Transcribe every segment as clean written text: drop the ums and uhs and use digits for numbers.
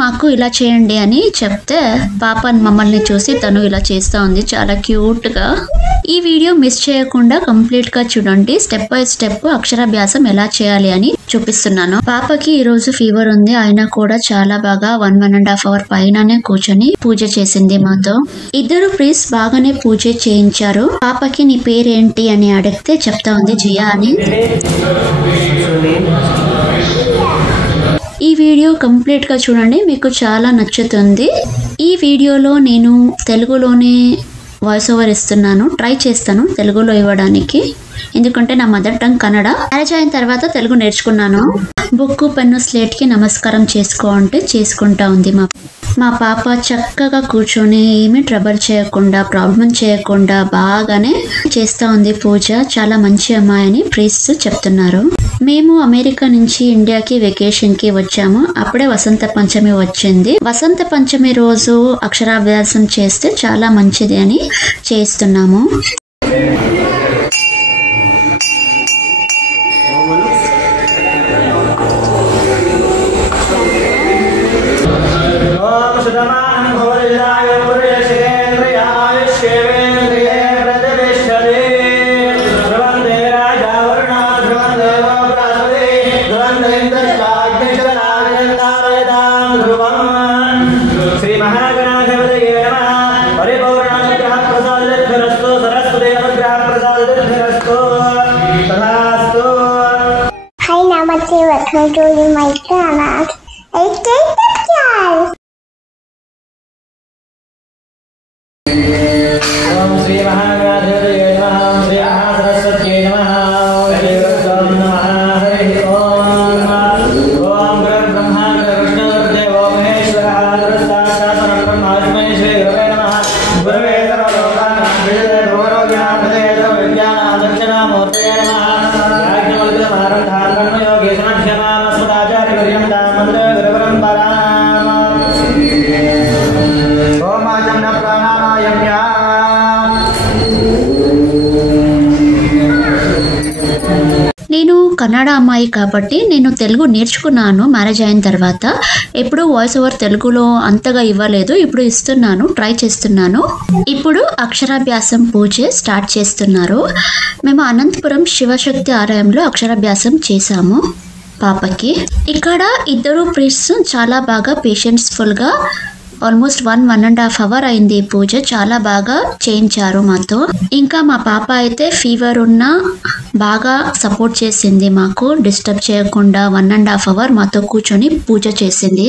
మాకు ఇలా చేయండి అని చెప్తే పాప మమ్మల్ని చూసి తను ఇలా చేస్తూ ఉంది, చాలా క్యూట్గా. ఈ వీడియో మిస్ చేయకుండా కంప్లీట్గా చూడండి. స్టెప్ బై స్టెప్ అక్షరాభ్యాసం ఎలా చేయాలి అని చూపిస్తున్నాను. పాపకి ఈ రోజు ఫీవర్ ఉంది, అయినా కూడా చాలా బాగా 1.5 అవర్ పైననే కూర్చొని పూజ చేసింది మాతో. ఇద్దరు ప్రీస్ బాగానే పూజ చేయించారు. పాపకి నీ పేరేంటి అని అడిగితే చెప్తా ఉంది జియా అని. ఈ వీడియో కంప్లీట్గా చూడండి, మీకు చాలా నచ్చుతుంది. ఈ వీడియోలో నేను తెలుగులోనే వాయిస్ ఓవర్ ఇస్తున్నాను, ట్రై చేస్తాను తెలుగులో ఇవ్వడానికి, ఎందుకంటే నా మదర్ టంగ్ కన్నడ. మ్యారేజ్ అయిన తర్వాత తెలుగు నేర్చుకున్నాను. బుక్ పెన్ను స్లేట్కి నమస్కారం చేసుకో అంటే చేసుకుంటా ఉంది. మా పాప చక్కగా కూర్చొని ఏమీ ట్రబుల్ చేయకుండా, ప్రాబ్లం చేయకుండా బాగానే చేస్తూ ఉంది పూజ. చాలా మంచి అమ్మాయి అని ప్రీస్ట్ చెప్తున్నారు. మేము అమెరికా నుంచి ఇండియాకి వెకేషన్కి వచ్చాము. అప్పుడే వసంత పంచమి వచ్చింది. వసంత పంచమి రోజు అక్షరాభ్యాసం చేస్తే చాలా మంచిది అని చేస్తున్నాము. Hi, Namaste. Welcome to my channel. It's Jai. Om Sri Mahaganathaya Namaha. Om Sri Mahasaraswatye Namaha. Om Sri Varsam Namaha. Hari Om. Om Brahma Vishnu Devo Maheshwara Sakshat Brahma Shri Gurave Namaha. Gurave Sarvalokanam Vijay Gurogyanapade Vidyana Dakshina Murte Namaha. Yajnavalkya Maharanthan Karma Yogesana Kshama Masudacharya Viryamda Mande Guravaram Param. Om Ajamna Pranayamya. నేను కన్నడ అమ్మాయి కాబట్టి నేను తెలుగు నేర్చుకున్నాను marriage అయిన తర్వాత. ఎప్పుడు voice over తెలుగులో అంతగా ఇవ్వలేదు, ఇప్పుడు ఇస్తున్నాను, ట్రై చేస్తున్నాను. ఇప్పుడు అక్షరాభ్యాసం పూజ స్టార్ట్ చేస్తున్నారు. మేము అనంతపురం శివశక్తి ఆలయంలో అక్షరాభ్యాసం చేశాము పాపకి. ఇక్కడ ఇద్దరు ప్రీస్ట్స్ చాలా బాగా పేషెన్స్ఫుల్గా ఆల్మోస్ట్ 1.5 అవర్ అయింది పూజ. చాలా బాగా చేయించారు మాతో. ఇంకా మా పాప అయితే ఫీవర్ ఉన్నా బాగా సపోర్ట్ చేసింది, మాకు డిస్టర్బ్ చేయకుండా 1.5 అవర్ మాతో కూర్చొని పూజ చేసింది.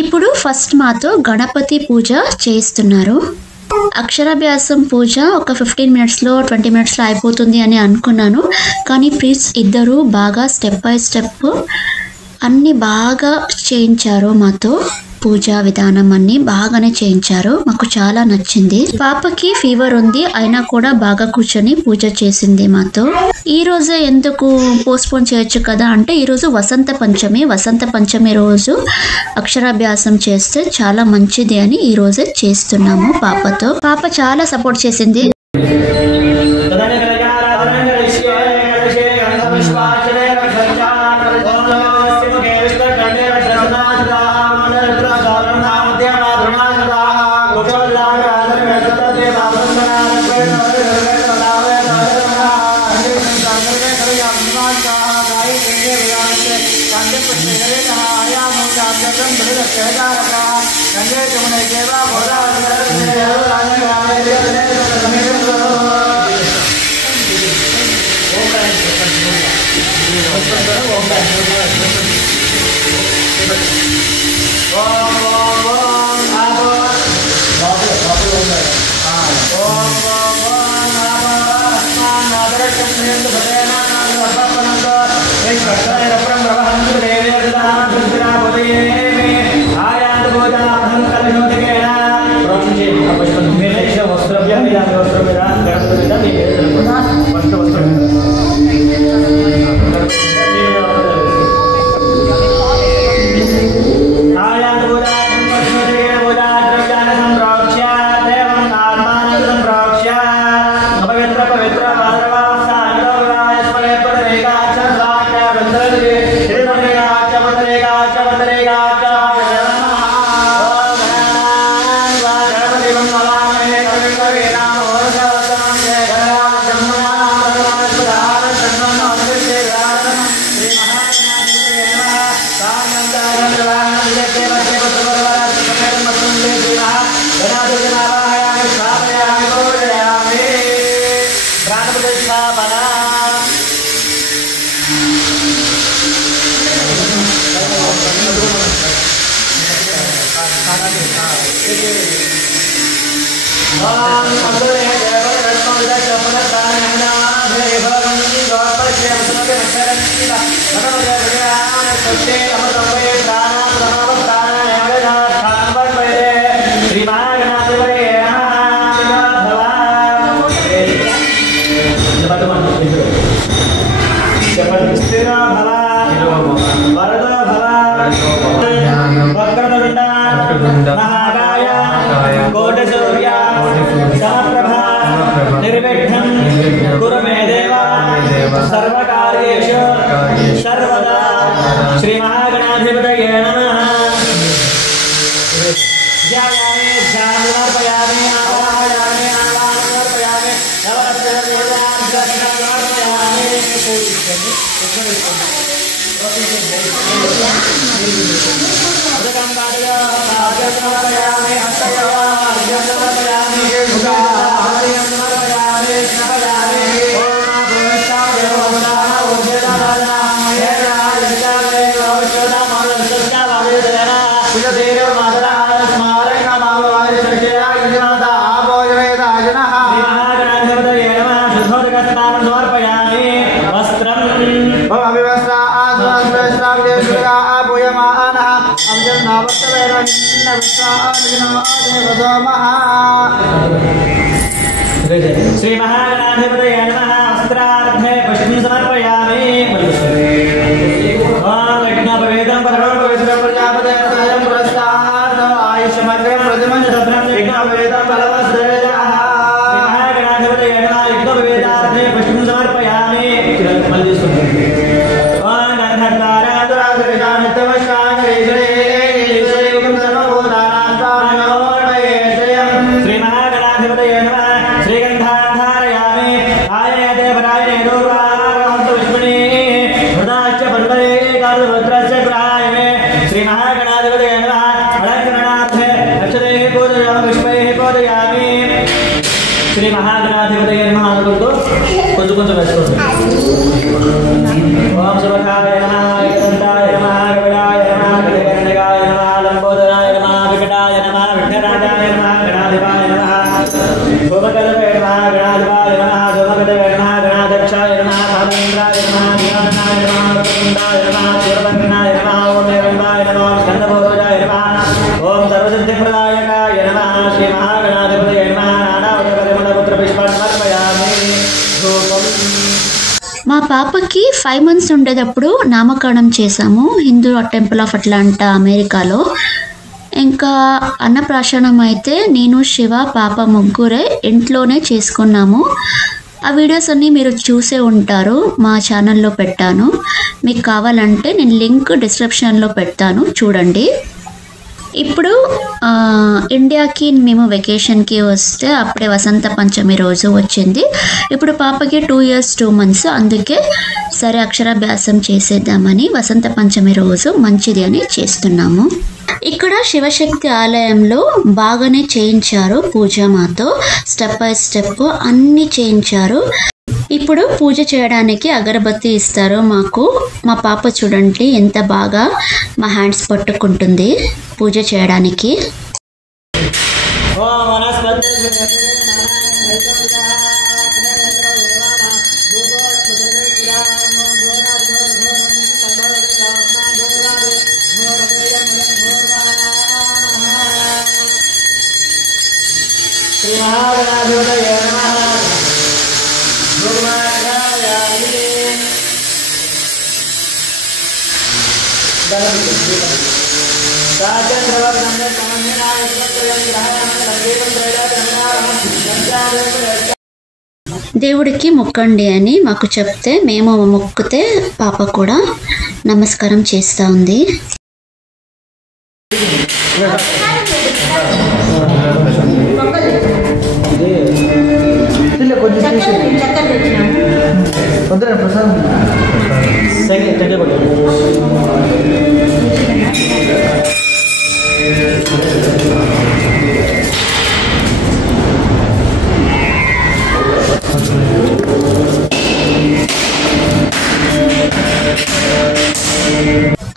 ఇప్పుడు ఫస్ట్ మాతో గణపతి పూజ చేస్తున్నారు. అక్షరాభ్యాసం పూజ ఒక 15 మినిట్స్లో 20 మినిట్స్లో అయిపోతుంది అని అనుకున్నాను. కానీ ప్లీజ్ ఇద్దరు బాగా స్టెప్ బై స్టెప్ అన్నీ బాగా చేయించారు. మాతో పూజా విధానం అన్ని బాగానే చేయించారు. మాకు చాలా నచ్చింది. పాపకి ఫీవర్ ఉంది అయినా కూడా బాగా కూర్చొని పూజ చేసింది మాతో. ఈ రోజే ఎందుకు పోస్ట్పోన్ చేయొచ్చు కదా అంటే ఈరోజు వసంత పంచమి రోజు అక్షరాభ్యాసం చేస్తే చాలా మంచిది అని ఈ రోజే చేస్తున్నాము పాపతో. పాప చాలా సపోర్ట్ చేసింది. सर्वकार्येषु सर्वदा श्री महागणाधिपतये नमः। ध्यायामि ध्यानमर्पयामि आवाहयामि आवाहनमर्पयामि नवरत्नवेदान्तमर्पयामि। समर्पयामि हस्तयो अर्घ्यमर्पयामि अर्घ्यमर्पयामि स्नापयामि। श्री महागणाधिपतये नमः। वस्त्रार्थे पुष्पं समर्पयामि। ओम यज्ञोपवेदं परमोपवेदं प्रजापतेर्वयं पुरस्तात् आयुष्यमग्रं प्रतिमं शत्रं यज्ञोपवेदं बलवस्तेजः। श्री महागणाधिपतये नमः। यज्ञोपवेदार्थे पुष्पं समर्पयामि। ओम गन्धद्वारान्तराजगजानित्यवश्वानरेश्वरे ईश्वरेकं सर्वभूतानां स्वामिनोर्मये जयं। श्री महागणाधिपतये नमः। श्रीगन्धाधारयामि आयते परायणे दूर्वाहन्तविष्मणे हृदाश्च पर्वते कारुद्रस्य प्रायमे। श्री महागणाधिपतये नमः। अलङ्करणार्थे अक्षतैः पूजयामि पुष्पैः पूजयामि। श्री महागणाधिपतये नमः అనుకుంటూ కొంచెం కొంచెం వేసుకోండి। ఓం శుభకాయ నమః ఏకంతాయ నమః గవిడాయ నమః గజగణగాయ నమః లంబోదరాయ నమః వికటాయ నమః విఘ్నరాజాయ నమః గణాధిపాయ నమః శోభకరవే నమః గణాధిపాయ నమః శోభకరవే నమః గణాధ్యక్షాయ నమః భావేంద్రాయ నమః దివానాయ నమః వృకుందాయ నమః శూరభద్రనాయ నమః ఓం ఏకంబాయ నమః స్కందభోజాయ నమః ఓం సర్వసిద్ధిప్రదాయకాయ నమః। శ్రీ మహాగణాధిపతయే నమః। నానావధపరిమళపుత్ర పుష్పాన్మర్పయామి। మా పాపకి 5 months ఉండేటప్పుడు నామకరణం చేశాము హిందూ టెంపుల్ ఆఫ్ అట్లాంటా అమెరికాలో। ఇంకా అన్నప్రాశనం అయితే నేను శివ పాప ముగ్గురే ఇంట్లోనే చేసుకున్నాము। ఆ వీడియోస్ అన్నీ మీరు చూసే ఉంటారు, మా ఛానల్లో పెట్టాను। మీకు కావాలంటే నేను లింక్ డిస్క్రిప్షన్లో పెడతాను, చూడండి। ఇప్పుడు ఇండియాకి మేము వెకేషన్కి వస్తే అప్పుడే వసంత పంచమి రోజు వచ్చింది। ఇప్పుడు పాపకి 2 years 2 months, అందుకే సరే అక్షరాభ్యాసం చేసేద్దామని వసంత పంచమి రోజు మంచిది అని చేస్తున్నాము। ఇక్కడ శివశక్తి ఆలయంలో బాగానే చేయించారు పూజమాతో, స్టెప్ బై స్టెప్ అన్నీ చేయించారు। ఇప్పుడు పూజ చేయడానికి అగరబత్తి ఇస్తారు మాకు। మా పాప చూడండి ఎంత బాగా మా హ్యాండ్స్ పట్టుకుంటుంది పూజ చేయడానికి। దేవుడికి మొక్కండి అని మాకు చెప్తే మేము మొక్కితే పాప కూడా నమస్కారం చేస్తూ ఉంది।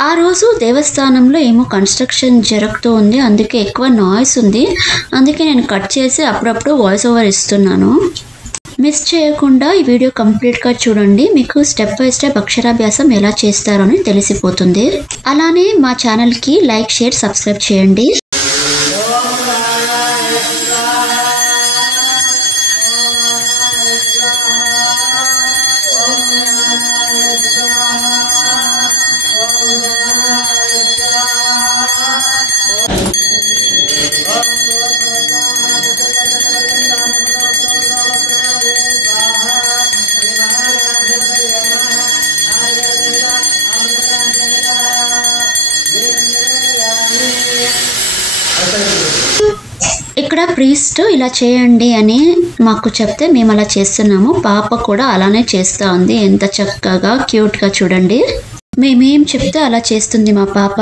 ఆ ఆ రోజు దేవస్థానంలో ఏమో కన్స్ట్రక్షన్ జరుగుతూ ఉంది, అందుకే ఎక్కువ నాయిస్ ఉంది. అందుకే నేను కట్ చేసి అప్పుడప్పుడు వాయిస్ ఓవర్ ఇస్తున్నాను. మిస్ చేయకుండా ఈ వీడియో కంప్లీట్గా చూడండి, మీకు స్టెప్ బై స్టెప్ అక్షరాభ్యాసం ఎలా చేస్తారో అని తెలిసిపోతుంది. అలానే మా ఛానల్కి లైక్, షేర్, సబ్స్క్రైబ్ చేయండి. ఇక్కడ ప్రీస్ట్ ఇలా చేయండి అని మాకు చెప్తే మేము అలా చేస్తున్నాము. పాప కూడా అలానే చేస్తూ ఉంది, ఎంత చక్కగా క్యూట్గా చూడండి. మేమేం చెప్తే అలా చేస్తుంది మా పాప.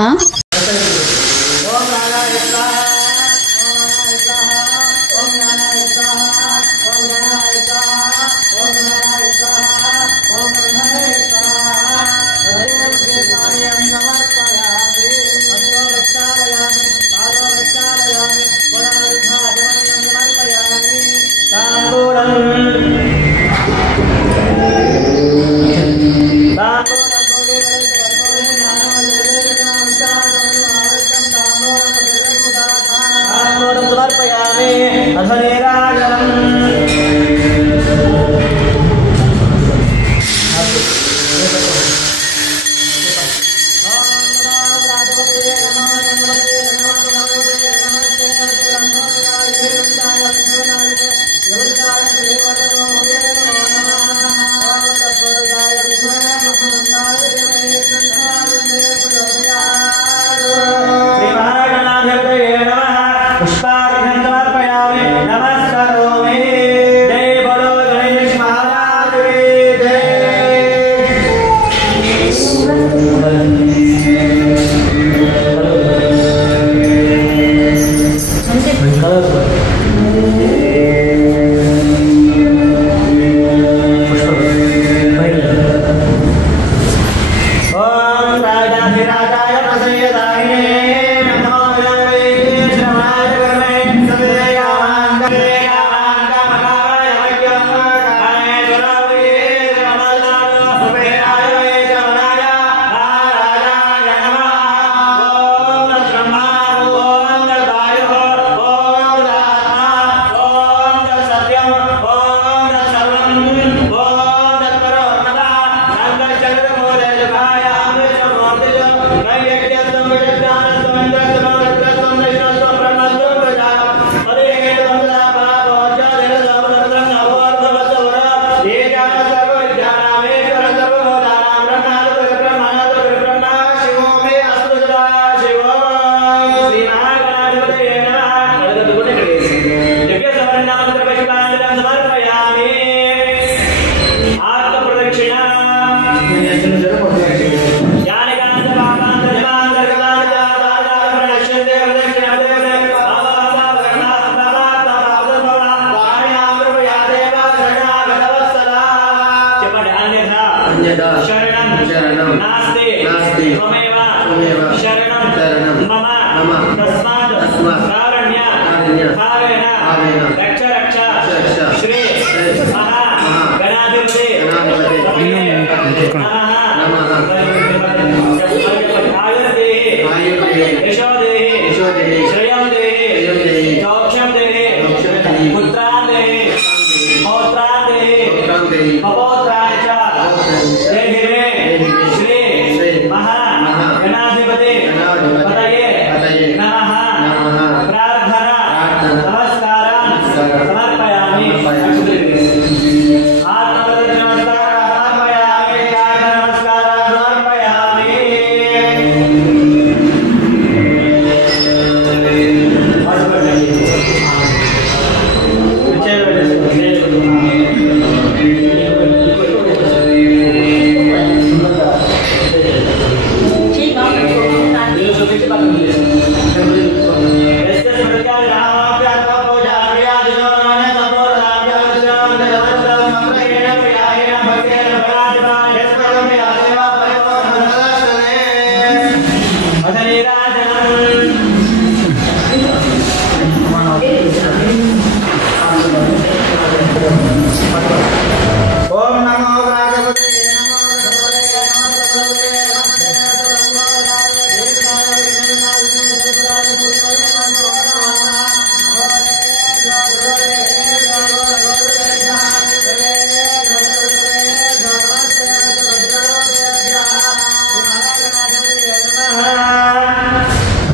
Shri Maha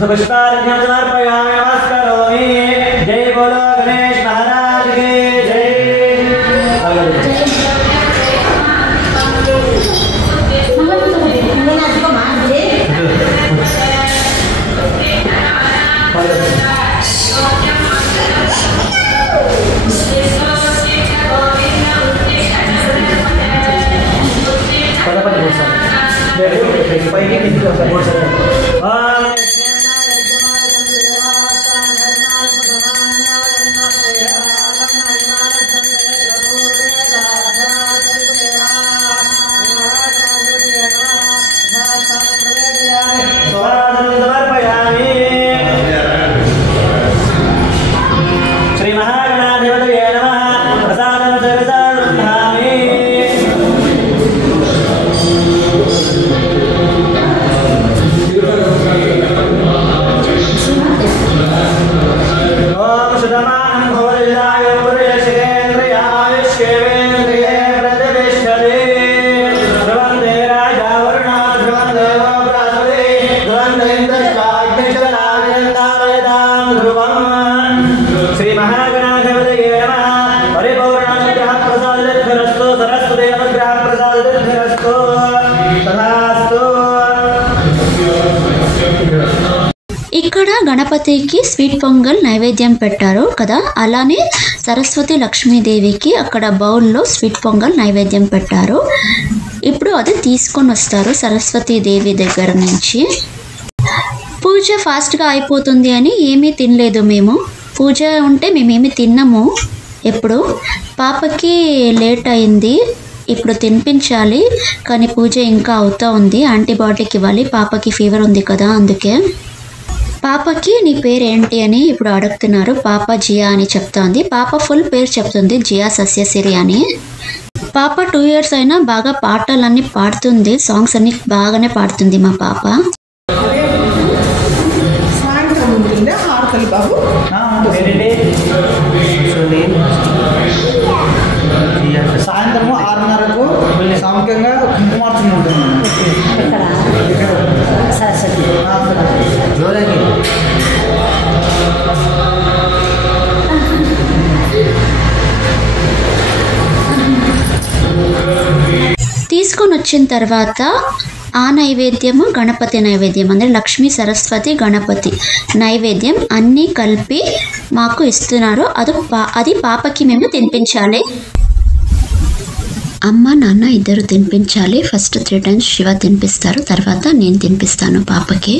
पुष्पार्घ्यं समर्पयामि नमस्करोमि जय बोलो गणेश महाराज की जय श्री महागणाधिपतये नमः प्रसादं सर्वदामि ओम सुदमानं भवदिदाय पुरुषेन्द्रियायुष्येवेन्द्रिये प्रतिष्ठते ध्रुवन्ते राजा वरुणा ध्रुवन्देव बृहस्पति ध्रुवन्देन्द्रश्चाग्निशलाभिरन्दारयतां ध्रुवम् श्री महागणाधिपतये नमः परिपूर्णानुग्रह प्रसादसिद्धिरस्तु सरस्वती अनुग्रह प्रसादसिद्धिरस्तु तथास्तु ఇక్కడ గణపతికి స్వీట్ పొంగల్ నైవేద్యం పెట్టారు కదా, అలానే సరస్వతి లక్ష్మీదేవికి అక్కడ బౌల్లో స్వీట్ పొంగల్ నైవేద్యం పెట్టారు. ఇప్పుడు అది తీసుకొని వస్తారు సరస్వతి దేవి దగ్గర నుంచి. పూజ ఫాస్ట్గా అయిపోతుంది అని ఏమీ తినలేదు మేము. పూజ ఉంటే మేమేమి తిన్నాము. ఎప్పుడు పాపకి లేట్ అయింది, ఇప్పుడు తినిపించాలి, కానీ పూజ ఇంకా అవుతూ ఉంది. యాంటీబయాటిక్ ఇవ్వాలి, పాపకి ఫీవర్ ఉంది కదా అందుకే. పాపకి నీ పేరు ఏంటి అని ఇప్పుడు అడుగుతున్నారు. పాప జియా అని చెప్తోంది. పాప ఫుల్ పేరు చెప్తుంది, జియా సస్యసిరి అని. పాప 2 years అయినా బాగా పాటలన్నీ పాడుతుంది, సాంగ్స్ అన్ని బాగానే పాడుతుంది మా పాప. సాయంత్రం ఉంటుందా హారతలు బాబు? సాయంత్రము 6:30కు సాముఖ్యంగా కుంకుమార్చన ఉంటుంది. సరస్వతి తీసుకొని వచ్చిన తర్వాత ఆ నైవేద్యము గణపతి నైవేద్యం, అంటే లక్ష్మీ సరస్వతి గణపతి నైవేద్యం అన్నీ కలిపి మాకు ఇస్తున్నారు. అది పాపకి మేము తినిపించాలి. అమ్మ నాన్న ఇద్దరు తినిపించాలి. ఫస్ట్ 3 times శివ తినిపిస్తారు, తర్వాత నేను తినిపిస్తాను పాపకి.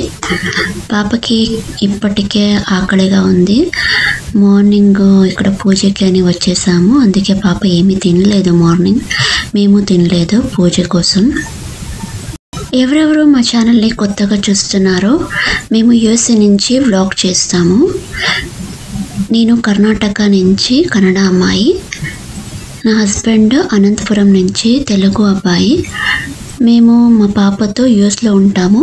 పాపకి ఇప్పటికే ఆకలిగా ఉంది. మార్నింగ్ ఇక్కడ పూజకి అని వచ్చేసాము, అందుకే పాప ఏమీ తినలేదు. మార్నింగ్ మేము తినలేదు పూజ కోసం. ఎవరెవరు మా ఛానల్ని కొత్తగా చూస్తున్నారో, మేము USA నుంచి వ్లాగ్ చేస్తాము. నేను కర్ణాటక నుంచి కన్నడ అమ్మాయి, నా హస్బెండ్ అనంతపురం నుంచి తెలుగు అబ్బాయి. మేము మా పాపతో యూఎస్లో ఉంటాము.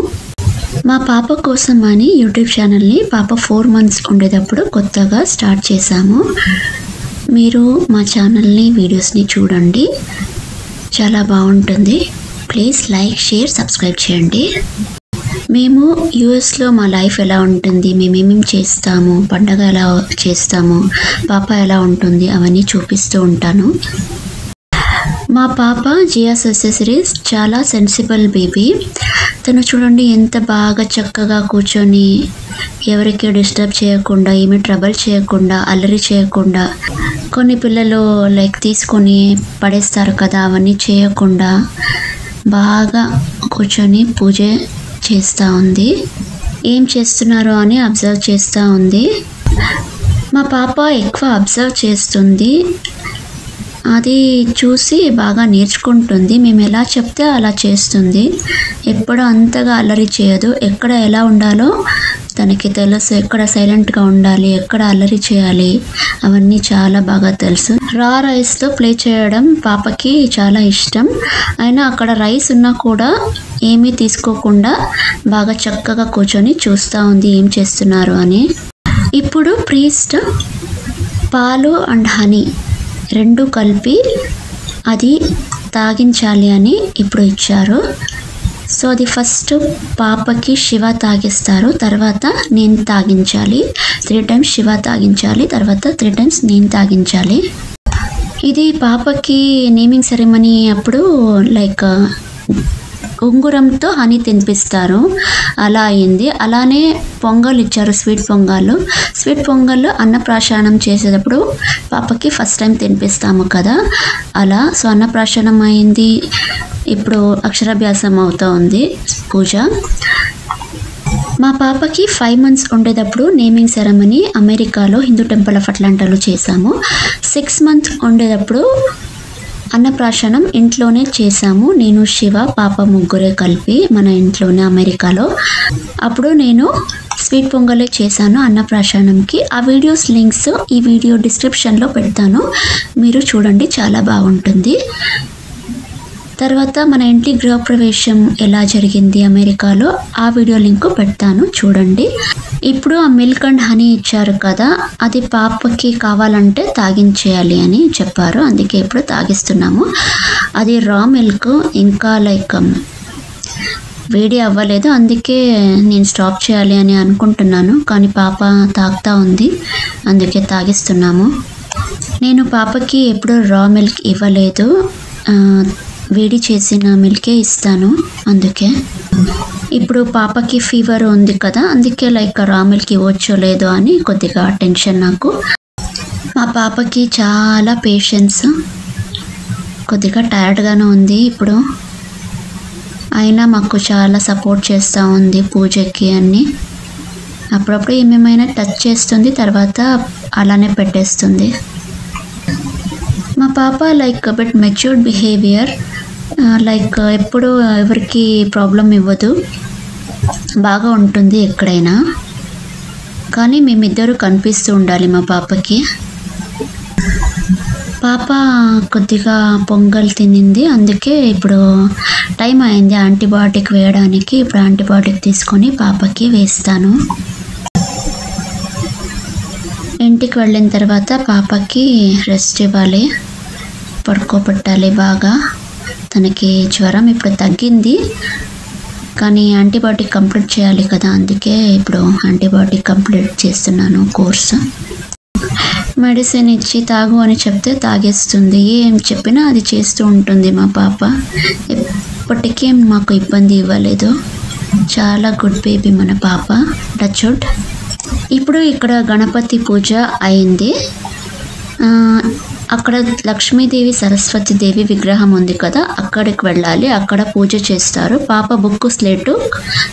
మా పాప కోసం అని యూట్యూబ్ ఛానల్ని పాప 4 months ఉండేటప్పుడు కొత్తగా స్టార్ట్ చేశాము. మీరు మా ఛానల్ని వీడియోస్ని చూడండి, చాలా బాగుంటుంది. ప్లీజ్ లైక్, షేర్, సబ్స్క్రైబ్ చేయండి. మేము యూఎస్లో మా లైఫ్ ఎలా ఉంటుంది, మేమేమేమి చేస్తాము, పండగ ఎలా చేస్తాము, పాప ఎలా ఉంటుంది అవన్నీ చూపిస్తూ ఉంటాను. మా పాప జియా సస్యసిరీస్ చాలా సెన్సిబుల్ బేబీ. తను చూడండి ఎంత బాగా చక్కగా కూర్చొని ఎవరికి డిస్టర్బ్ చేయకుండా, ఏమి ట్రబుల్ చేయకుండా, అల్లరి చేయకుండా, కొన్ని పిల్లలు తీసుకొని పడేస్తారు కదా, అవన్నీ చేయకుండా బాగా కూర్చొని పూజ చేస్తూ ఉంది. ఏం చేస్తున్నారో అని అబ్జర్వ్ చేస్తూ ఉంది. మా పాప ఎక్కువ అబ్జర్వ్ చేస్తుంది, అది చూసి బాగా నేర్చుకుంటుంది. మేము ఎలా చెప్తే అలా చేస్తుంది. ఎప్పుడు అంతగా అల్లరి చేయదు. ఎక్కడ ఎలా ఉండాలో తనకి తెలుసు, ఎక్కడ సైలెంట్గా ఉండాలి, ఎక్కడ అల్లరి చేయాలి, అవన్నీ చాలా బాగా తెలుసు. రా రైస్తో ప్లే చేయడం పాపకి చాలా ఇష్టం. అయినా అక్కడ రైస్ ఉన్నా కూడా ఏమీ తీసుకోకుండా బాగా చక్కగా కూర్చొని చూస్తూ ఉంది ఏం చేస్తున్నారు అని. ఇప్పుడు ప్రీస్ట్ పాలు అండ్ హనీ 2 కలిపి అది తాగించాలి అని ఇప్పుడు ఇచ్చారు. సో అది ఫస్ట్ పాపకి శివ తాగిస్తారు, తర్వాత నేను తాగించాలి. 3 times శివ తాగించాలి, తర్వాత 3 times నేను తాగించాలి. ఇది పాపకి నేమింగ్ సెరమనీ అప్పుడు లైక్ ఉంగురంతో హనీ తినిపిస్తారు, అలా అయింది. అలానే పొంగల్ ఇచ్చారు, స్వీట్ పొంగల్ అన్నప్రాశనం చేసేటప్పుడు పాపకి ఫస్ట్ టైం తినిపిస్తాము కదా, అలా. సో అన్నప్రాశనం అయింది, ఇప్పుడు అక్షరాభ్యాసం అవుతూ ఉంది పూజ. మా పాపకి 5 months ఉండేటప్పుడు నేమింగ్ సెరమనీ అమెరికాలో హిందూ టెంపుల్ ఆఫ్ అట్లాంటాలో చేశాము. 6 months ఉండేటప్పుడు అన్నప్రాశనం ఇంట్లోనే చేశాము, నేను శివ పాప ముగ్గురే కలిపి మన ఇంట్లోనే అమెరికాలో. అప్పుడు నేను స్వీట్ పొంగలే చేశాను అన్నప్రాశనంకి. ఆ వీడియోస్ లింక్స్ ఈ వీడియో డిస్క్రిప్షన్లో పెడతాను, మీరు చూడండి, చాలా బాగుంటుంది. తర్వాత మన ఇంటి గృహప్రవేశం ఎలా జరిగింది అమెరికాలో, ఆ వీడియో లింక్ పెడతాను, చూడండి. ఇప్పుడు ఆ మిల్క్ అండ్ హనీ ఇచ్చారు కదా, అది పాపకి కావాలంటే తాగించేయాలి అని చెప్పారు, అందుకే ఇప్పుడు తాగిస్తున్నాము. అది రా మిల్క్, ఇంకా లైక్ వేడి అవ్వలేదు, అందుకే నేను స్టాప్ చేయాలి అని అనుకుంటున్నాను, కానీ పాప తాగుతూ ఉంది, అందుకే తాగిస్తున్నాము. నేను పాపకి ఎప్పుడూ రా మిల్క్ ఇవ్వలేదు, వేడి చేసిన మిల్కే ఇస్తాను, అందుకే. ఇప్పుడు పాపకి ఫీవర్ ఉంది కదా, అందుకే లైక్ రా మిల్క్ ఇవ్వచ్చో లేదో అని కొద్దిగా టెన్షన్ నాకు. మా పాపకి చాలా పేషెన్స్, కొద్దిగా టైర్డ్గానే ఉంది ఇప్పుడు, అయినా మాకు చాలా సపోర్ట్ చేస్తూ ఉంది పూజకి అన్నీ. అప్పుడప్పుడు ఏమేమైనా టచ్ చేస్తుంది, తర్వాత అలానే పెట్టేస్తుంది. మా పాప like but matured behaviour, like ఎప్పుడు ఎవరికి ప్రాబ్లం ఇవ్వదు, బాగా ఉంటుంది ఎక్కడైనా. కానీ మేమిద్దరు కనిపిస్తూ ఉండాలి మా పాపకి. పాప కొద్దిగా పొంగల్ తినింది, అందుకే ఇప్పుడు టైం అయింది యాంటీబయాటిక్ వేయడానికి. ఇప్పుడు యాంటీబయాటిక్ తీసుకొని పాపకి వేస్తాను. ఇంటికి వెళ్ళిన తర్వాత పాపకి రెస్ట్ ఇవ్వాలి, పడుకోబెట్టాలి బాగా. తనకి జ్వరం ఇప్పుడు తగ్గింది, కానీ యాంటీబయాటిక్ కంప్లీట్ చేయాలి కదా, అందుకే ఇప్పుడు యాంటీబయాటిక్ కంప్లీట్ చేస్తున్నాను కోర్సు. మెడిసిన్ ఇచ్చి తాగు అని చెప్తే తాగేస్తుంది, ఏం చెప్పినా అది చేస్తూ ఉంటుంది మా పాప. ఎప్పటికీ మాకు ఇబ్బంది ఇవ్వలేదు, చాలా గుడ్ బేబీ మన పాప, టచ్వుడ్. ఇప్పుడు ఇక్కడ గణపతి పూజ అయింది. అక్కడ లక్ష్మీదేవి సరస్వతీదేవి విగ్రహం ఉంది కదా, అక్కడికి వెళ్ళాలి, అక్కడ పూజ చేస్తారు. పాప బుక్ స్లేటు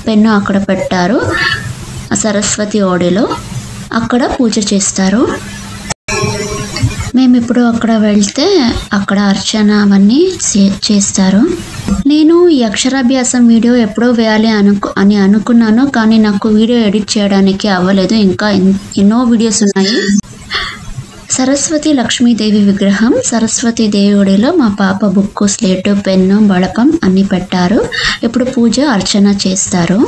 పెన్ను అక్కడ పెట్టారు సరస్వతి ఓడిలో, అక్కడ పూజ చేస్తారు. మేము ఇప్పుడు అక్కడ వెళ్తే అక్కడ అర్చన అవన్నీ చేస్తారు. నేను ఈ అక్షరాభ్యాసం వీడియో ఎప్పుడో వేయాలి అని అనుకున్నాను, కానీ నాకు వీడియో ఎడిట్ చేయడానికి అవ్వలేదు, ఇంకా ఎన్నో వీడియోస్ ఉన్నాయి. సరస్వతి లక్ష్మీదేవి విగ్రహం, సరస్వతి దేవుడిలో మా పాప బుక్ స్లేటు పెన్ను బళపం అన్నీ పెట్టారు. ఇప్పుడు పూజ అర్చన చేస్తారు.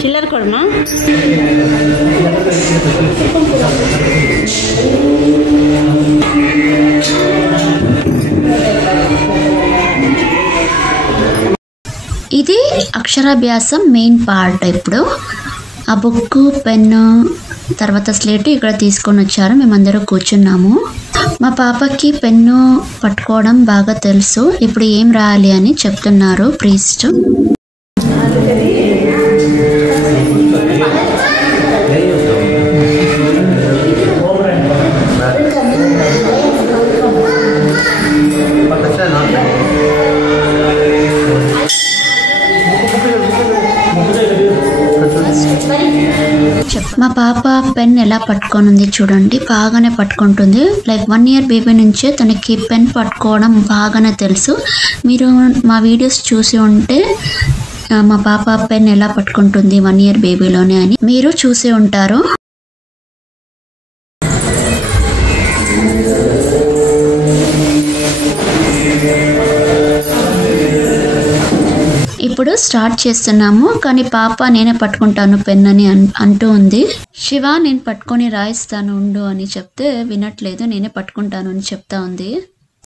చిల్లర కొడమా ఇది అక్షరాభ్యాసం మెయిన్ పార్ట్. ఇప్పుడు ఆ బుక్ పెన్ను తర్వాత స్లేట్ ఇక్కడ తీసుకొని వచ్చారు. మేమందరూ కూర్చున్నాము. మా పాపకి పెన్ను పట్టుకోవడం బాగా తెలుసు. ఇప్పుడు ఏం రాయాలి అని చెప్తున్నారు ప్రీస్ట్. మా పాప పెన్ ఎలా పట్టుకొని ఉంది చూడండి, బాగానే పట్టుకుంటుంది. లైక్ 1 year బేబీ నుంచే తనకి పెన్ పట్టుకోవడం బాగానే తెలుసు. మీరు మా వీడియోస్ చూసి ఉంటే మా పాప పెన్ ఎలా పట్టుకుంటుంది 1 year బేబీలోనే అని మీరు చూసి ఉంటారు. ఇప్పుడు స్టార్ట్ చేస్తున్నాము. కానీ పాప నేనే పట్టుకుంటాను పెన్ అని అంటూ ఉంది. శివ నేను పట్టుకొని రాయిస్తాను ఉండు అని చెప్తే వినట్లేదు. నేనే పట్టుకుంటాను అని చెప్తా ఉంది.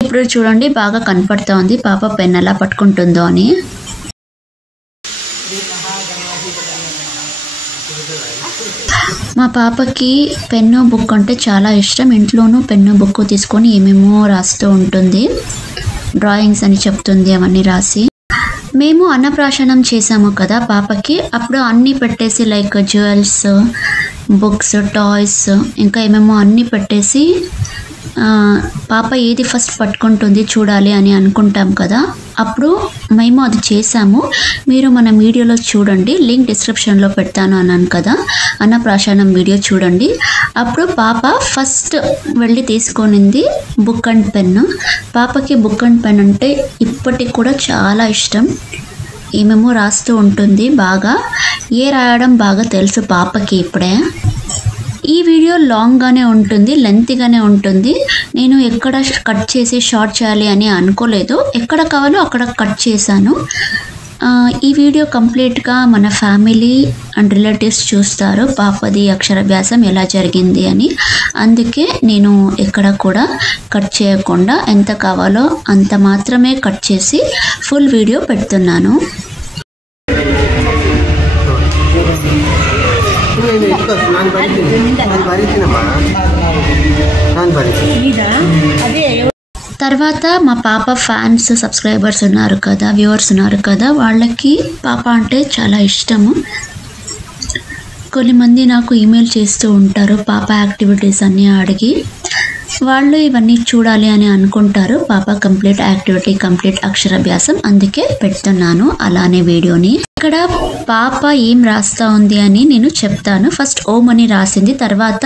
ఇప్పుడు చూడండి బాగా కనపడతా ఉంది పాప పెన్ ఎలా పట్టుకుంటుందో అని. మా పాపకి పెన్ను బుక్ అంటే చాలా ఇష్టం. ఇంట్లోనూ పెన్ను బుక్ తీసుకొని ఏమేమో రాస్తూ ఉంటుంది. డ్రాయింగ్స్ అని చెప్తుంది అవన్నీ రాసి. మేము అన్నప్రాశనం చేసాము కదా పాపకి, అప్పుడు అన్నీ పెట్టేసి లైక్ జ్యువెల్స్, బుక్స్, టాయ్స్ ఇంకా ఏమేమో అన్నీ పెట్టేసి పాప ఏది ఫస్ట్ పట్టుకుంటుంది చూడాలి అని అనుకుంటాం కదా, అప్పుడు మేము అది చేసాము. మీరు మన వీడియోలో చూడండి, లింక్ డిస్క్రిప్షన్లో పెడతాను అన్నాను కదా, అన్నప్రాశనం వీడియో చూడండి. అప్పుడు పాప ఫస్ట్ వెళ్ళి తీసుకొనింది బుక్ అండ్ పెన్. పాపకి బుక్ అండ్ పెన్ అంటే ఇప్పటికి కూడా చాలా ఇష్టం. ఏమేమో రాస్తూ ఉంటుంది బాగా. రాయడం బాగా తెలుసు పాపకి ఇప్పుడే. ఈ వీడియో లాంగ్గానే ఉంటుంది, లెంతీగానే ఉంటుంది. నేను ఎక్కడ కట్ చేసి షార్ట్ చేయాలి అని అనుకోలేదు. ఎక్కడ కావాలో అక్కడ కట్ చేశాను. ఈ వీడియో కంప్లీట్గా మన ఫ్యామిలీ అండ్ రిలేటివ్స్ చూస్తారు పాపది అక్షరాభ్యాసం ఎలా జరిగింది అని. అందుకే నేను ఎక్కడ కూడా కట్ చేయకుండా ఎంత కావాలో అంత మాత్రమే కట్ చేసి ఫుల్ వీడియో పెడుతున్నాను. తర్వాత మా పాప ఫ్యాన్స్, సబ్స్క్రైబర్స్ ఉన్నారు కదా, వ్యూవర్స్ ఉన్నారు కదా, వాళ్ళకి పాప అంటే చాలా ఇష్టము. కొద్దిమంది నాకు ఈమెయిల్ చేస్తూ ఉంటారు పాప యాక్టివిటీస్ అన్నీ అడిగి. వాళ్ళు ఇవన్నీ చూడాలి అని అనుకుంటారు. పాప కంప్లీట్ యాక్టివిటీ, కంప్లీట్ అక్షరాభ్యాసం, అందుకే పెడుతున్నాను అలానే వీడియోని. ఇక్కడ పాప ఏం రాస్తా ఉంది అని నేను చెప్తాను. ఫస్ట్ ఓం అని రాసింది, తర్వాత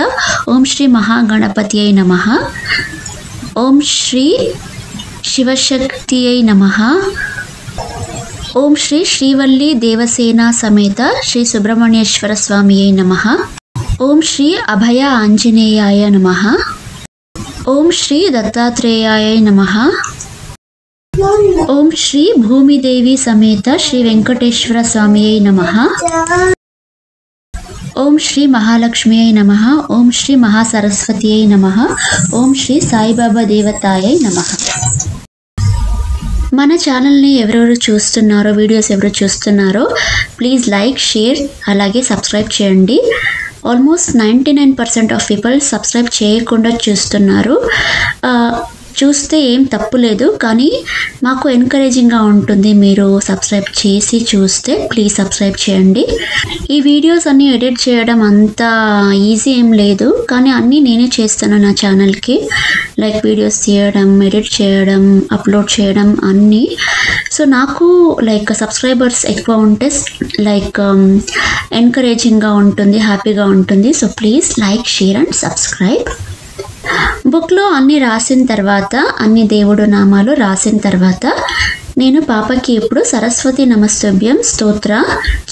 ఓం శ్రీ మహాగణపతి అయి నమః, ఓం శ్రీ శివశక్తి అయి నమః, ఓం శ్రీ శ్రీవల్లి దేవసేన సమేత శ్రీ సుబ్రహ్మణ్యేశ్వర స్వామి అయి నమః, ఓం శ్రీ అభయ ఆంజనేయాయ నమః, ఓం శ్రీ దత్తాత్రేయాయ నమః, ఓం శ్రీ భూమిదేవి సమేత శ్రీ వెంకటేశ్వర స్వామి అయి నమః, ఓం శ్రీ మహాలక్ష్మి అయి నమః, ఓం శ్రీ మహాసరస్వతి అయి నమః, ఓం శ్రీ సాయిబాబా దేవతాయ నమః. మన ఛానల్ని ఎవరెవరు చూస్తున్నారో, వీడియోస్ ఎవరు చూస్తున్నారో ప్లీజ్ లైక్, షేర్ అలాగే సబ్స్క్రైబ్ చేయండి. ఆల్మోస్ట్ 99% ఆఫ్ పీపుల్ సబ్స్క్రైబ్ చేయకుండా చూస్తున్నారు. చూస్తే ఏం తప్పు లేదు, కానీ మాకు ఎంకరేజింగ్గా ఉంటుంది మీరు సబ్స్క్రైబ్ చేసి చూస్తే. ప్లీజ్ సబ్స్క్రైబ్ చేయండి. ఈ వీడియోస్ అన్నీ ఎడిట్ చేయడం అంత ఈజీ ఏం లేదు, కానీ అన్నీ నేనే చేస్తాను నా ఛానల్కి. లైక్ వీడియోస్ తీయడం, ఎడిట్ చేయడం, అప్లోడ్ చేయడం అన్నీ. సో నాకు లైక్ సబ్స్క్రైబర్స్ ఎక్కువ ఉంటే లైక్ ఎంకరేజింగ్గా ఉంటుంది, హ్యాపీగా ఉంటుంది. So please like, share and subscribe. బుక్లో అన్నీ రాసిన తర్వాత, అన్ని దేవుడు నామాలు రాసిన తర్వాత నేను పాపకి ఇప్పుడు సరస్వతి నమస్తభ్యం స్తోత్ర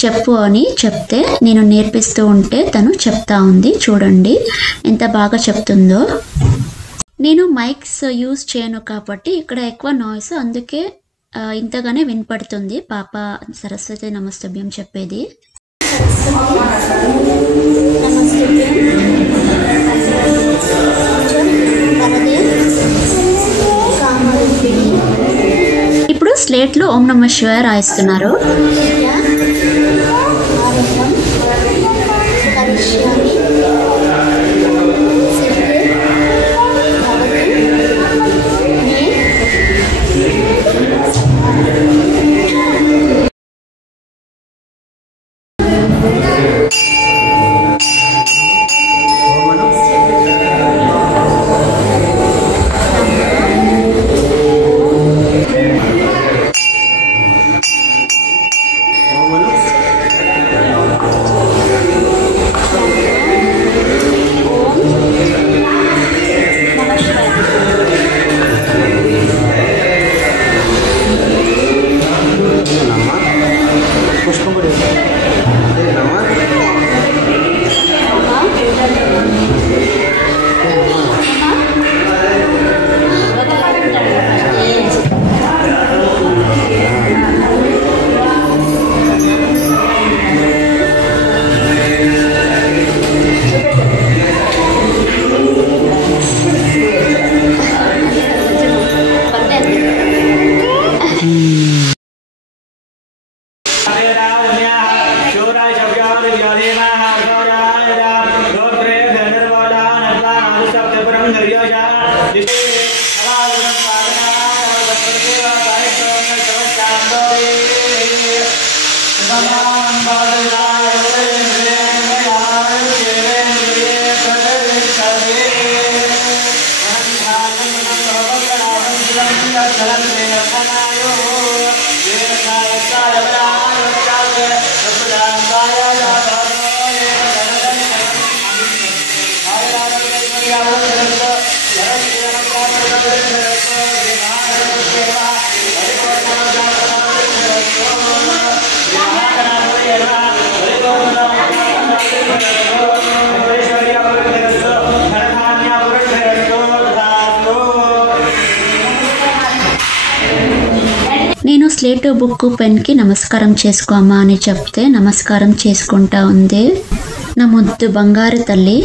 చెప్పు అని చెప్తే నేను నేర్పిస్తూ ఉంటే తను చెప్తా ఉంది. చూడండి ఎంత బాగా చెప్తుందో. నేను మైక్స్ యూజ్ చేయను కాబట్టి ఇక్కడ ఎక్కువ నాయిస్, అందుకే ఇంతగానే వినపడుతుంది పాప సరస్వతి నమస్తభ్యం చెప్పేది. ఇప్పుడు స్లేట్లో ఓం నమః శివాయ రాయిస్తున్నారు. నేను స్లేట్ బుక్ పెన్కి నమస్కారం చేసుకోమ్మా అని చెప్తే నమస్కారం చేసుకుంటా ఉంది. నా ముద్దు బంగారు తల్లి.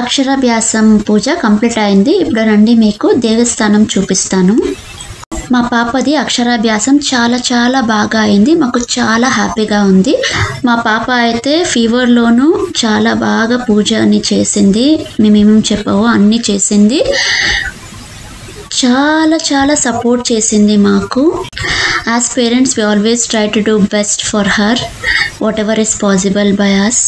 అక్షరాభ్యాసం పూజ కంప్లీట్ అయింది. ఇప్పుడు రండి మీకు దేవస్థానం చూపిస్తాను. మా పాపది అక్షరాభ్యాసం చాలా చాలా బాగా అయింది. మాకు చాలా హ్యాపీగా ఉంది. మా పాప అయితే ఫీవర్లోనూ చాలా బాగా పూజ అని చేసింది. మేమేమేమి చెప్పావో అన్నీ చేసింది. చాలా చాలా సపోర్ట్ చేసింది మాకు. As parents we always try to do best for her, whatever is possible by us.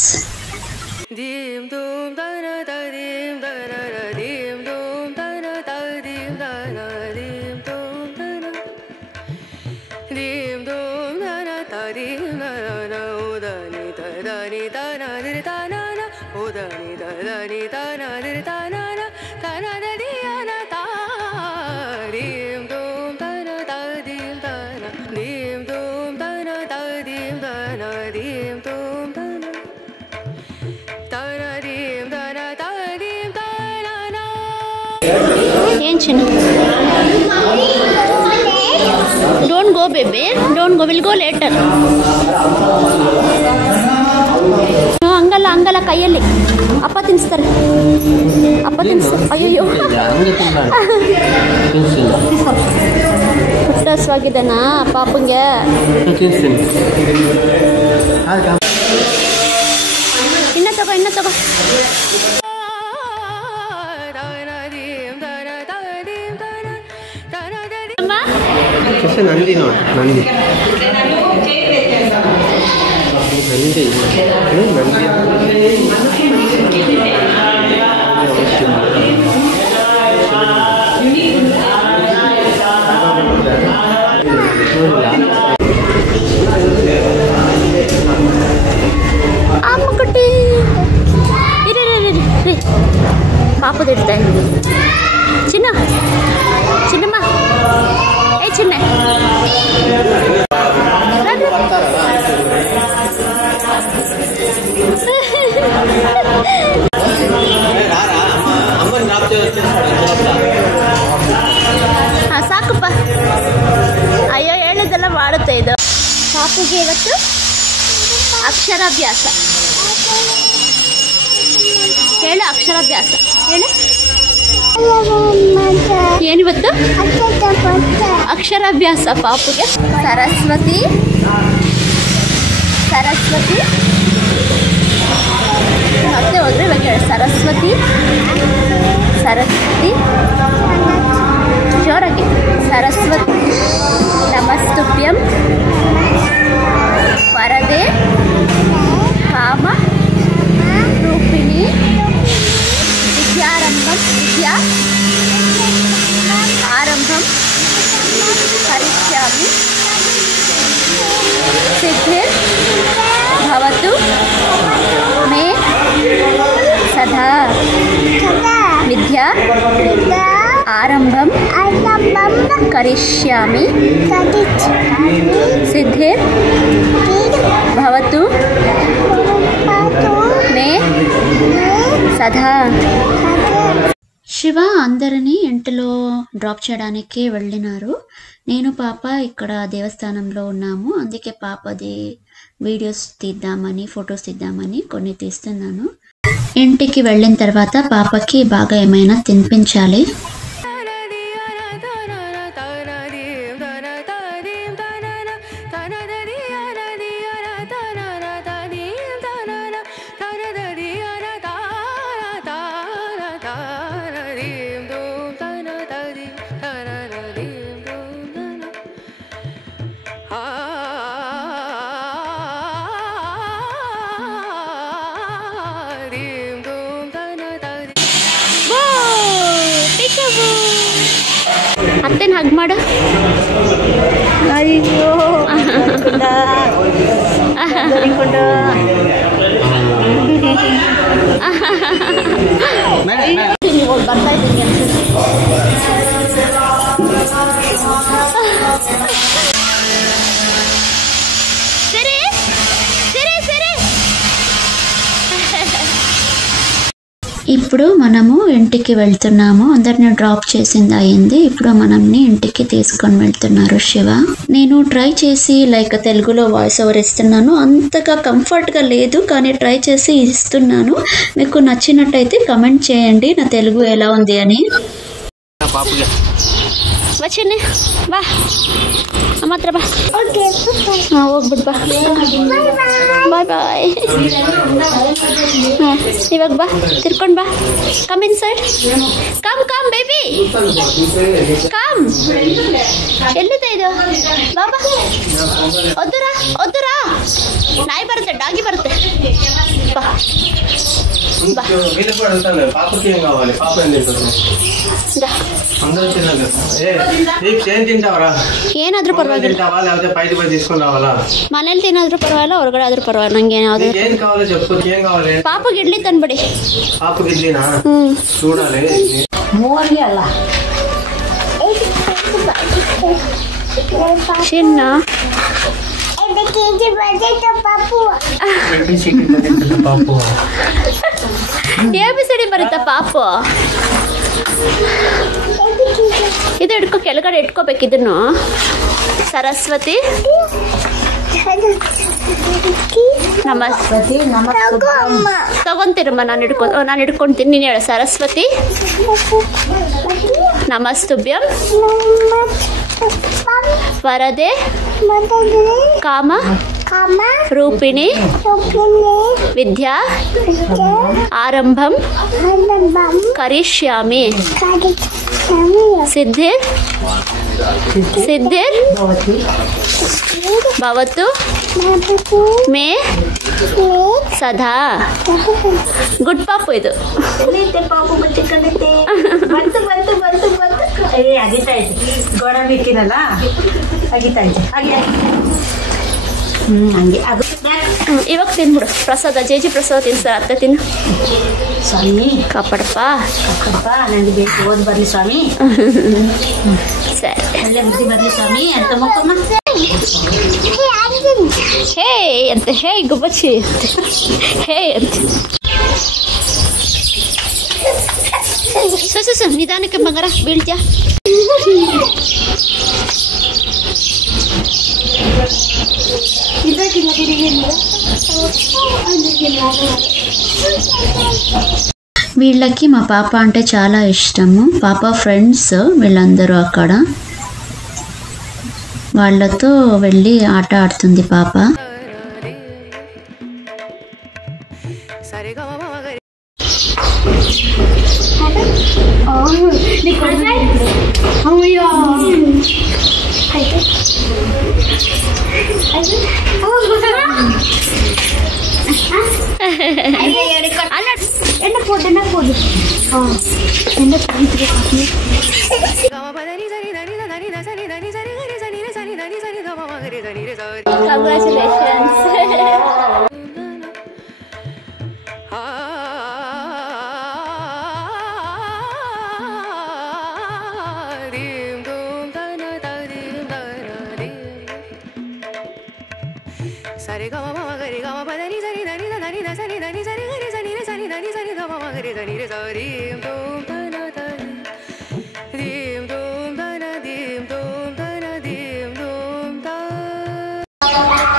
ఏం చిన్న don't go baby don't go will go later ಅಂಗಲ ಕೈಯಲ್ಲಿ ಅಪ್ಪ ತಿನ್ನಿಸ್ತಾರೆ ಅಯ್ಯೋ ಪುಟ್ಟಸ್ವಾಗಿದ್ದಾನಾ ಪಾಪಂಗೆ ಇನ್ನ ತಗೋ ನಂದಿ ನೋಡಿ ನಂದಿ అమ్మకుట్టి పాప తిడతాయి చిన్నమ్మ ఏ చిన్న ಸಾಕಪ್ಪ ಅಯ್ಯೋ ಹೇಳಿದೆಲ್ಲ ಮಾಡುತ್ತೆ ಇದು ಪಾಪುಗೆ ಇವತ್ತು ಅಕ್ಷರಾಭ್ಯಾಸ ಹೇಳು ಅಕ್ಷರಾಭ್ಯಾಸ ಹೇಳು ಏನಿವತ್ತು ಅಕ್ಷರಾಭ್ಯಾಸ ಪಾಪುಗೆ ಸರಸ್ವತಿ ಮತ್ತೆ ಹೋದ್ರೆ ಇವಾಗ ಹೇಳಿ ಸರಸ್ವತಿ ಜೋರಾಗಿ ಸರಸ್ವತಿ ನಮಸ್ತುಭ್ಯಂ ವರದೆ ಕಾಮ ರೂಪಿಣಿ ವಿದ್ಯಾ ಆರಂಭಂ ಕರಿಷ್ಯಾಮಿ ಸಿದ್ಧಿರ್ ಭವತು ಮೇ ಸದಾ ವಿದ್ಯಾ ಆರಂಭಂ ಕರಿಷ್ಯಾಮಿ ಸಿದ್ಧಿರ್ ಭವತು ಮೇ సదా. శివ అందరినీ ఇంటిలో డ్రాప్ చేయడానికి వెళ్ళినారు. నేను పాప ఇక్కడ దేవస్థానంలో ఉన్నాము. అందుకే పాపది వీడియోస్ తీద్దామని ఫొటోస్ తీద్దామని కొన్ని తీస్తున్నాను. ఇంటికి వెళ్ళిన తర్వాత పాపకి బాగా ఏమైనా తినిపించాలి. ಅತ್ತೆನ ಹಗ್ ಮಾಡು. ಅಯ್ಯೋ ಬರ್ತಾ ಇದ್ದೀನಿ ಸರಿ ಸರಿ ಸರಿ. ఇప్పుడు మనము ఇంటికి వెళ్తున్నాము. అందరిని డ్రాప్ చేసింది అయింది. ఇప్పుడు మనల్ని ఇంటికి తీసుకొని వెళ్తున్నారు శివ. నేను ట్రై చేసి లైక్ తెలుగులో వాయిస్ ఓవర్ ఇస్తున్నాను. అంతగా కంఫర్ట్గా లేదు కానీ ట్రై చేసి ఇస్తున్నాను. మీకు నచ్చినట్టయితే కమెంట్ చేయండి నా తెలుగు ఎలా ఉంది అని. వచ్చింది ಬಾ ಅಮ್ಮ ಹತ್ರ ಬಾ. ಹೋಗ್ಬಿಟ್ಟು ಬಾ. ಬಾಯ್ ಬಾಯ್. ಇವಾಗ ಬಾ ತಿರ್ಕೊಂಡು ಬಾ. Come in side. Come come baby come. ಎಲ್ಲಿದೆ ಇದು ಬಾಬಾ? ಒದ್ದುರಾ ಒದ್ದುರಾ. ನಾಯಿ ಬರುತ್ತೆ ಡಾಗಿ ಬರುತ್ತೆ. ಬಾ బా. పాపకి ఏం కావాలి? పాప ఏం తింటుంది? అందరూ తిన్నాక ఏం తింటావరా? ಏನಾದ್ರೂ ಪರವಾಗಿಲ್ಲ. తింటావా లేకపోతే బయట పోయి తీసుకొని రావాలా? ಮನೇಲಿ ತಿನ್ನಾದ್ರೂ ಪರವಾಗಿಲ್ಲ ಹೊರಗಡೆ ಆದ್ರೂ ಪರವಾಗಿಲ್ಲ. ನಂಗೆ ಏನಾದ್ರು ఏం కావాలో చెప్పు. ఏం కావాలి? ಪಾಪಗೆ ಇಡ್ಲಿ ತಂದ್ಬಿಡಿ. పాపకి ఇడ్లీనా? చూడాలి. చిన్న పాపు ABCD ಬರುತ್ತಾ ಪಾಪು? ಇದು ಹಿಡ್ಕೊ, ಕೆಳಗಡೆ ಇಟ್ಕೋಬೇಕು ಇದನ್ನು. ಸರಸ್ವತಿ ನಮಸ್ತೆ. ತಗೊಂತೀರಮ್ಮ, ನಾನು ಹಿಡ್ಕೊತೀನಿ. ನೀನು ಹೇಳು. ಸರಸ್ವತಿ ನಮಸ್ತುಭ್ಯಂ ವರದೆ ಕಾಮ ರೂಪಿಣಿ ವಿದ್ಯಾ ಆರಂಭಂ ಕರಿಷ್ಯಾಮಿ. ಸಿದ್ಧಿರ್ ಭವತು ಮೇ ಸದಾ. ಗುಡ್ ಪಾಪು ಇದು. ಪಾಪು ಬಂತು ಅಗಿತಾ ಇತ್ತು. ಗೋಡ ಬೇಕಿರಲ್ಲ, ಅಗಿತಾ ಇತ್ತು. ಹಂಗೆ ಅದು ಇವಾಗ ತಿನ್ಬಿಡು ಪ್ರಸಾದ. ಜೇಜಿ ಪ್ರಸಾದ ತಿನ್ಸ್ತಾರೆ. ಅತ್ತೆ ತಿನ್ನು. ಸ್ವಾಮಿ ಕಾಪಾಡಪ್ಪ. ನನಗೆ ಬೇಕು, ಓದ್ ಬರ್ಲಿ ಸ್ವಾಮಿ. ಸರಿ, ಒಳ್ಳೆ ಬುದ್ಧಿ ಬರ್ಲಿ ಸ್ವಾಮಿ ಅಂತ ಮಕ್ಕಮ್ಮ. ಹೇ ಅಂತ, ಹೇ ಗುಬ್ಬಚ್ಚಿ ಹೇ ಅಂತ. ನಿಧಾನಕ್ಕೆ ಬಂಗಾರ, ಬೀಳ್ತ್ಯಾ. వీళ్ళకి మా పాప అంటే చాలా ఇష్టము. పాప ఫ్రెండ్స్ వీళ్ళందరూ అక్కడ, వాళ్ళతో వెళ్ళి ఆట ఆడుతుంది పాప.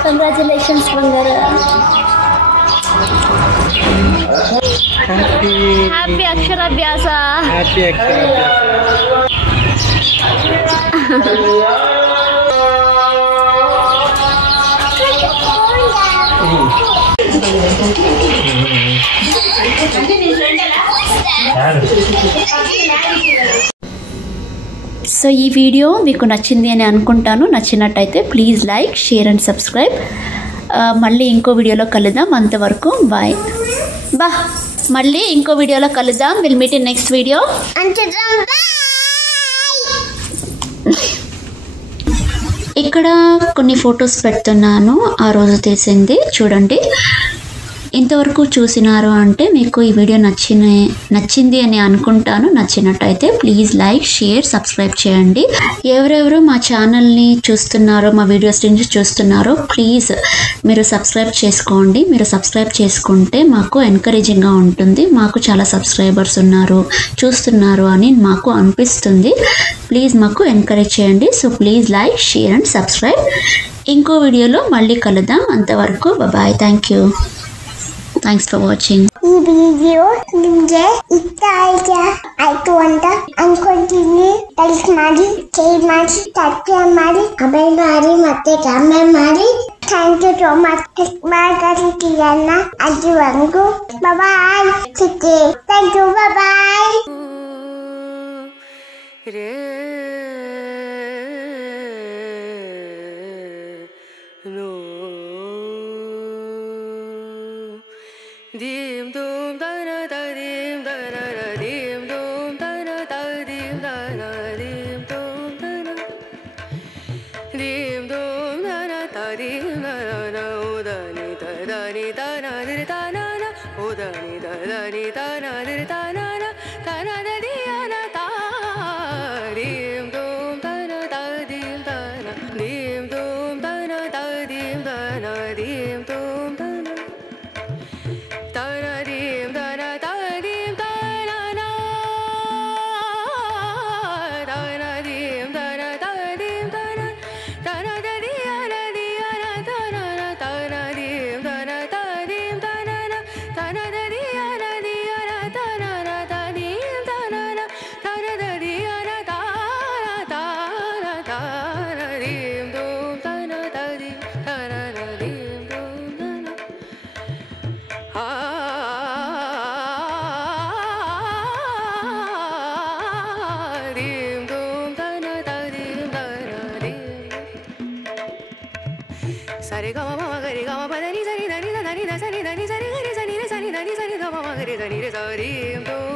Congratulations, Bangara. Happy Aksharabhyasa. Happy Aksharabhyasa. So ఈ వీడియో మీకు నచ్చింది అని అనుకుంటాను. నచ్చినట్టయితే please like, share and subscribe. మళ్ళీ ఇంకో వీడియోలో కలుద్దాం. అంతవరకు బాయ్. మళ్ళీ ఇంకో వీడియోలో కలుద్దాం. Will meet in next video. ఇక్కడ కొన్ని ఫొటోస్ పెడుతున్నాను, ఆ రోజు తీసింది. చూడండి. ఇంతవరకు చూసినారు అంటే మీకు ఈ వీడియో నచ్చింది అని అనుకుంటాను. నచ్చినట్టయితే ప్లీజ్ లైక్, షేర్, సబ్స్క్రైబ్ చేయండి. ఎవరెవరు మా ఛానల్ని చూస్తున్నారో, మా వీడియోస్ నుంచి చూస్తున్నారో ప్లీజ్ మీరు సబ్స్క్రైబ్ చేసుకోండి. మీరు సబ్స్క్రైబ్ చేసుకుంటే మాకు ఎంకరేజింగ్గా ఉంటుంది. మాకు చాలా సబ్స్క్రైబర్స్ చూస్తున్నారు అని మాకు అనిపిస్తుంది. ప్లీజ్ మాకు ఎంకరేజ్ చేయండి. So please like, share and subscribe. ఇంకో వీడియోలో మళ్ళీ కలుద్దాం. అంతవరకు bye. Thank you. Thanks for watching. ಈ ವಿಡಿಯೋ ನಿಮಗೆ ಇಷ್ಟ ಆಯ್ತು ಅಂತ ಅನ್ಕೊಂತೀನಿ. ಲೈಕ್ ಮಾಡಿ, ಶೇರ್ ಮಾಡಿ, ಸಬ್ಸ್ಕ್ರೈಬ್ ಮಾಡಿ, ಕಮೆಂಟ್ ಮಾಡಿ, ಮತ್ತೆ ಕಾಮೆಂಟ್ ಮಾಡಿ. Thank you so much. ಮಾತಾಡ್ತಿರಲ್ಲ ಅದುವರೆಗೂ bye. Thank you. Bye. Dim dum da na da dim da na da dim dum da na da dim da na dim dum da na dim dum da na da dim da na o da ni da na dir da na na o da ni da na dir da na da di na ta dim dum da na da dim da na dim dum da na da dim da na dim dum da na. tana dim dum tana ta dim tana na dim dum tana dim dum tana ta dim tana dim sare ga ma ma ga re ga ma pa da ni sa ni da ni da ni da sa ni da ni sa ni ga re sa ni re sa ni da ni sa ni da ma ma ga re sa ni re sa dim dum